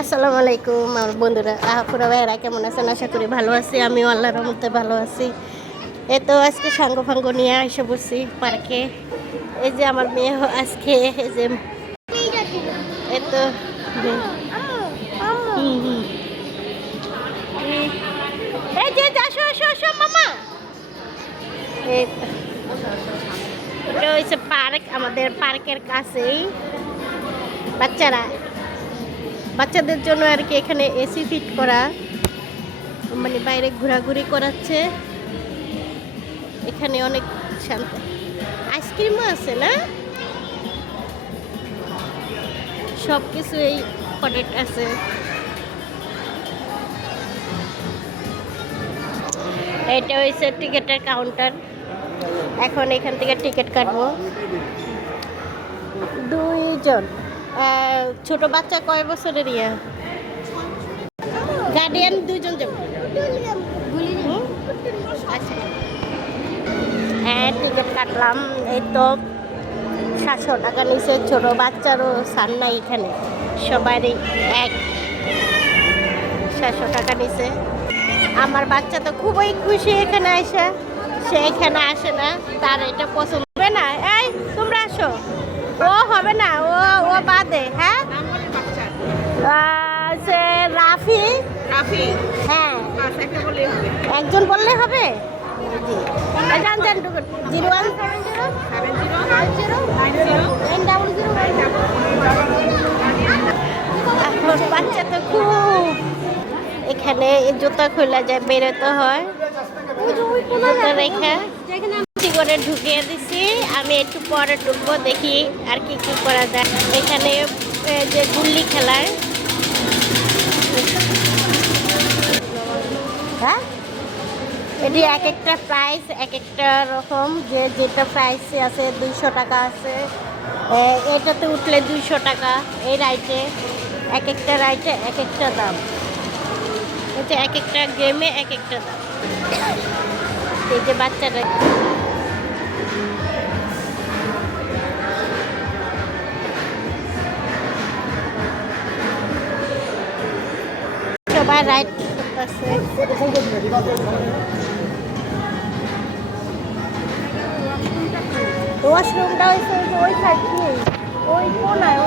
আসসালামু আলাইকুম আমার বন্ধুরা, আপুরা ভাইয়েরা কেমন আছেন? আশা করি ভালো আছি। আমিও আল্লাহর রহমতে ভালো আছি। এই তো আজকে সাঙ্গ ফাঙ্গ নিয়ে এসে বসছি পার্কে। এই যে আমার মেয়ে আজকে এই যে এই তো এই যে আসো আসো আসো মামা। এই এটা হচ্ছে পার্ক, আমাদের পার্কের কাছেই বাচ্চাদের জন্য আর কি এখানে এসি ফিট করা, মানে বাইরে ঘোরাঘুরি করাচ্ছে। এখানে অনেক শান্ত, আইসক্রিমও আছে না, সব কিছু এই প্রোডাক্ট আছে। এটা হচ্ছে টিকিটের কাউন্টার। এখন এখান থেকে টিকিট কাটবো। দুইজন ছোট বাচ্চা কয় বছরের ইয়া গার্ডিয়ান দুইজন যাবো। আচ্ছা হ্যাঁ, টিকিট কাটলাম। এই তো 700 টাকা নিচে। ছোট বাচ্চারও সার নাই এখানে, সবারই এক 700 টাকা নিচে। আমার বাচ্চা তো খুবই খুশি এখানে আসে, সে এখানে আসে না, তার এটা পছন্দ হবে না। এই তোমরা আসো, ও হবে না, ও বাদে। হ্যাঁ সে রাফি হ্যাঁ, একজন বললে হবে। জান 0170909090। বাচ্চা তো খুব এখানে জুতা খোলা যায়, বেরোতে হয়। জুতা রেখা করে ঢুকিয়ে দিছি। আমি একটু পরে ঢুকবো, দেখি আর কি কি করা যায় এখানে। যে গুল্লি খেলার, হ্যাঁ এটি এক একটা প্রাইস এক একটা রকম। যেটা প্রাইস আছে 200 টাকা আছে, এটাতে উঠলে 200 টাকা। এই রাইটে এক একটা রাইটে এক একটা দাম, হচ্ছে এক একটা গেমে এক একটা দাম। এই যে বাচ্চারা সবাই রাইড করতেছে। ওয়াশরুমটা হয়েছে ওই সাইড দিয়ে, ওই কোনায়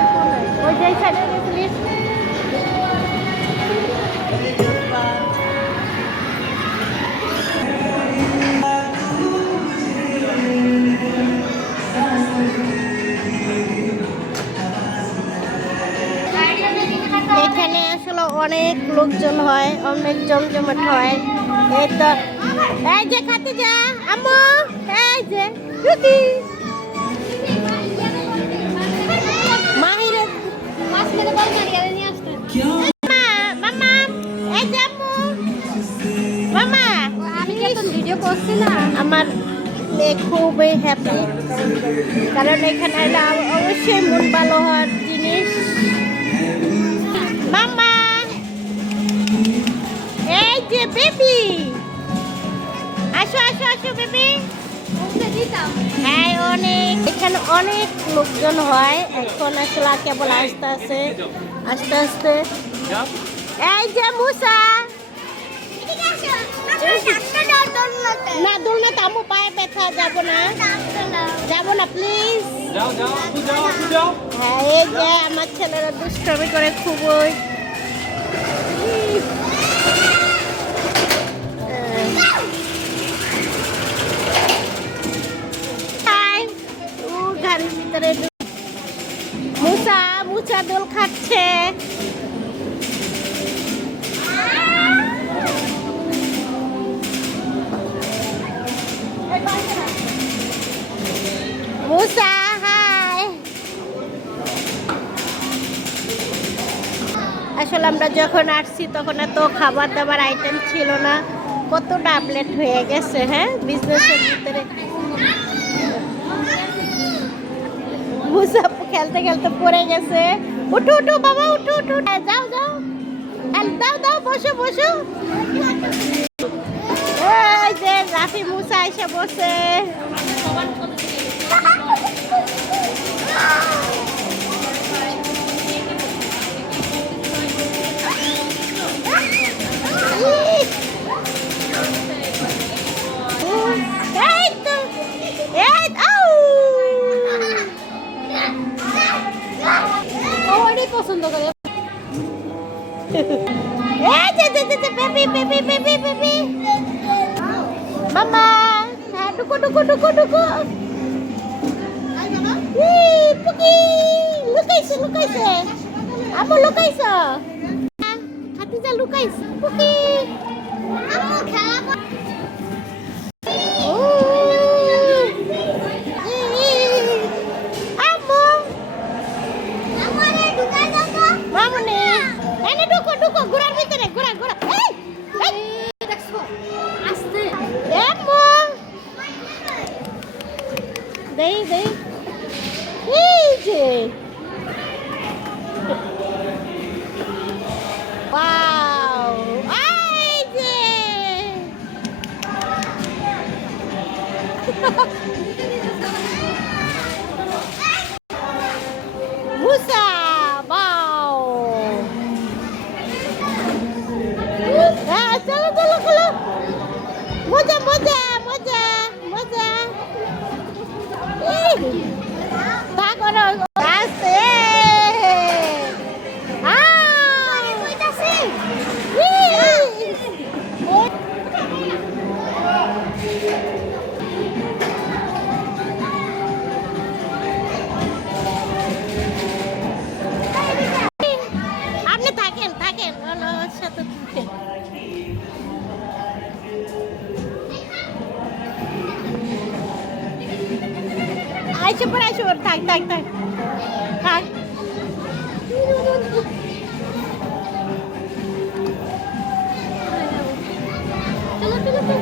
ওই যে সাইডে গেছিলিস। এখানে আসলে অনেক লোকজন হয়, অনেক জমজমাট হয়। এই তো এই যে খাতে যা আম্মু, এই যে রুটি মাহিরে মামা, এই যে আম্মু মামা। আমি যখন ভিডিও করছি না, আমার মেয়ে খুবই হ্যাপি, কারণ এখানে অবশ্যই মন ভালো হওয়ার জিনিস। মামা এই যে বেবি, আসো আসো আসো বেবি। হ্যাঁ অনেক, এখানে অনেক লোকজন হয়। এখন আসলে কেবল আস্তে আস্তে এই যে মুসা না, দোলনাতে আম্মু পায়ে ব্যথা, যাবো না প্লিজ। হ্যাঁ এই যে আমার ছেলেরা দুষ্টামি করে খুবই। গাড়ির ভিতরে মুসা দোল খাচ্ছে। মুসা হাই। আসলে আমরা যখন আসছি তখন এত খাবার দাবার আইটেম ছিল না, কতটা আপডেট হয়ে গেছে। হ্যাঁ বিজনেসের ভিতরে মুসা খেলতে খেলতে পড়ে গেছে। উঠো উঠো বাবা, উঠো উঠো, যাও দাও বসো। এই যে রাফি মুসা এসে বসে। baby, baby, baby. Mama. Duku, duku, duku, duku. Puki. Lukaইছে, lukaইছে. Amu lukaইছে. Khadija lukaইছে. Puki. Amu খেলা ঘোরার ভিতরে ঘোরা ঘোরা দেই দেই এই যে ওয়াও এই যে মুসা বাও হ্যাঁ চলো চলো চলো মজা মজা মজা মজা থাকো না আসছে আপনি থাকেন থাকেন ওর সাথে থাকেন আইসে পর আইসে থাক থাক থাক থাক